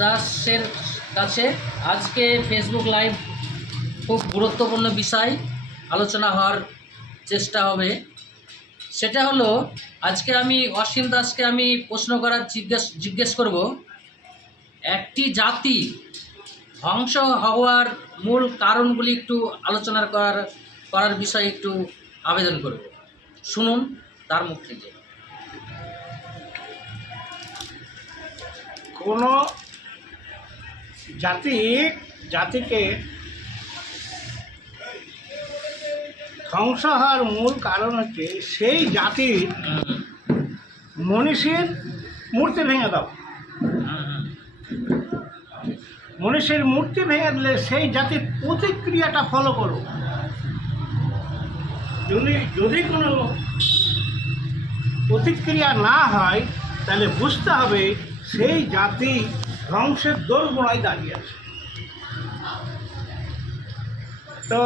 দাসের কাছে। আজকে ফেসবুক লাইভ খুব গুরুত্বপূর্ণ বিষয় আলোচনা হওয়ার চেষ্টা হবে। সেটা হলো, আজকে আমি অসীম দাসকে আমি প্রশ্ন করার জিজ্ঞেস করব, একটি জাতি ধ্বংস হওয়ার মূল কারণগুলি একটু আলোচনা করার বিষয়ে একটু আবেদন করব। শুনুন তার মুখ থেকে। কোনো জাতিকে ধ্বংস হওয়ার মূল কারণ হচ্ছে সেই জাতির মনীষীর মূর্তি ভেঙে দাও। মনীষীর মূর্তি ভেঙে দিলে সেই জাতির প্রতিক্রিয়াটা ফলো করো। যদি কোনো প্রতিক্রিয়া না হয় তাহলে বুঝতে হবে সেই জাতি ধ্বংসের দোরগোড়ায় দাঁড়িয়ে আছে। তো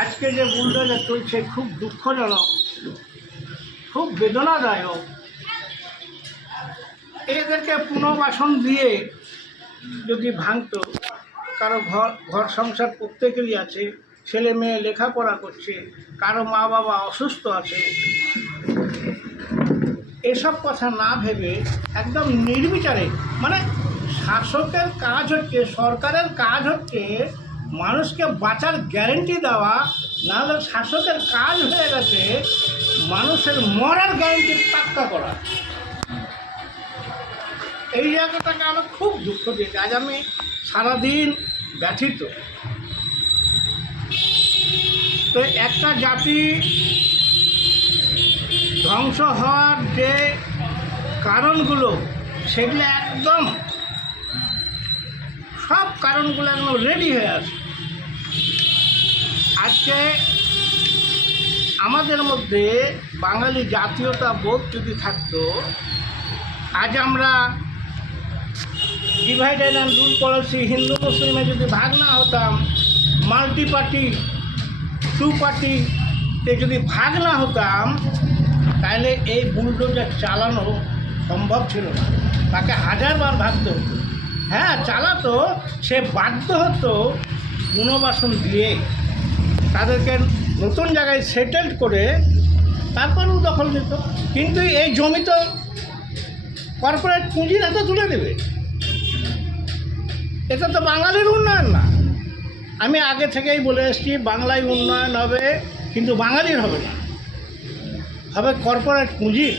আজকে যে বুলডোজার চলছে খুব দুঃখজনক, খুব বেদনাদায়ক। এদেরকে পুনর্বাসন দিয়ে যদি ভাঙতো, কারো ঘর সংসার প্রত্যেকেরই আছে, ছেলে মেয়ে লেখাপড়া করছে, কারো মা বাবা অসুস্থ আছে, এসব কথা না ভেবে একদম নির্বিচারে, মানে শাসকের কাজ হচ্ছে, সরকারের কাজ হচ্ছে মানুষকে বাঁচার গ্যারেন্টি দেওয়া, নাহলে শাসকের কাজ হয়ে গেছে মানুষের মরার গ্যারেন্টি পাক্কা করা। এই জায়গাটাকে আমার খুব দুঃখ দিয়েছে। আজ আমি সারাদিন ব্যথিত। তো একটা জাতি ধ্বংস হওয়ার যে কারণগুলো, সেগুলো একদম সব কারণগুলো একদম রেডি হয়ে আছে। আজকে আমাদের মধ্যে বাঙালি জাতীয়তা বোধ যদি থাকতো, আজ আমরা divided and rule policy, Hindu মুসলিমে যদি ভাগ না হতাম, মাল্টি পার্টি, টু পার্টিতে যদি ভাগ না হতাম, তাহলে এই বুলডোজার চালানো সম্ভব ছিল না। তাকে হাজারবার ভাবতে হতো। হ্যাঁ, চালাতো, সে বাধ্য হতো পুনর্বাসন দিয়ে তাদেরকে নতুন জায়গায় সেটেলড করে তারপরেও দখল দিত। কিন্তু এই জমি তো কর্পোরেট পুঁজির হাতে তুলে দেবে। এটা তো বাঙালির উন্নয়ন না। আমি আগে থেকেই বলে এসেছি, বাংলায় উন্নয়ন হবে, কিন্তু বাঙালির হবে না, হবে কর্পোরেট পুঁজির।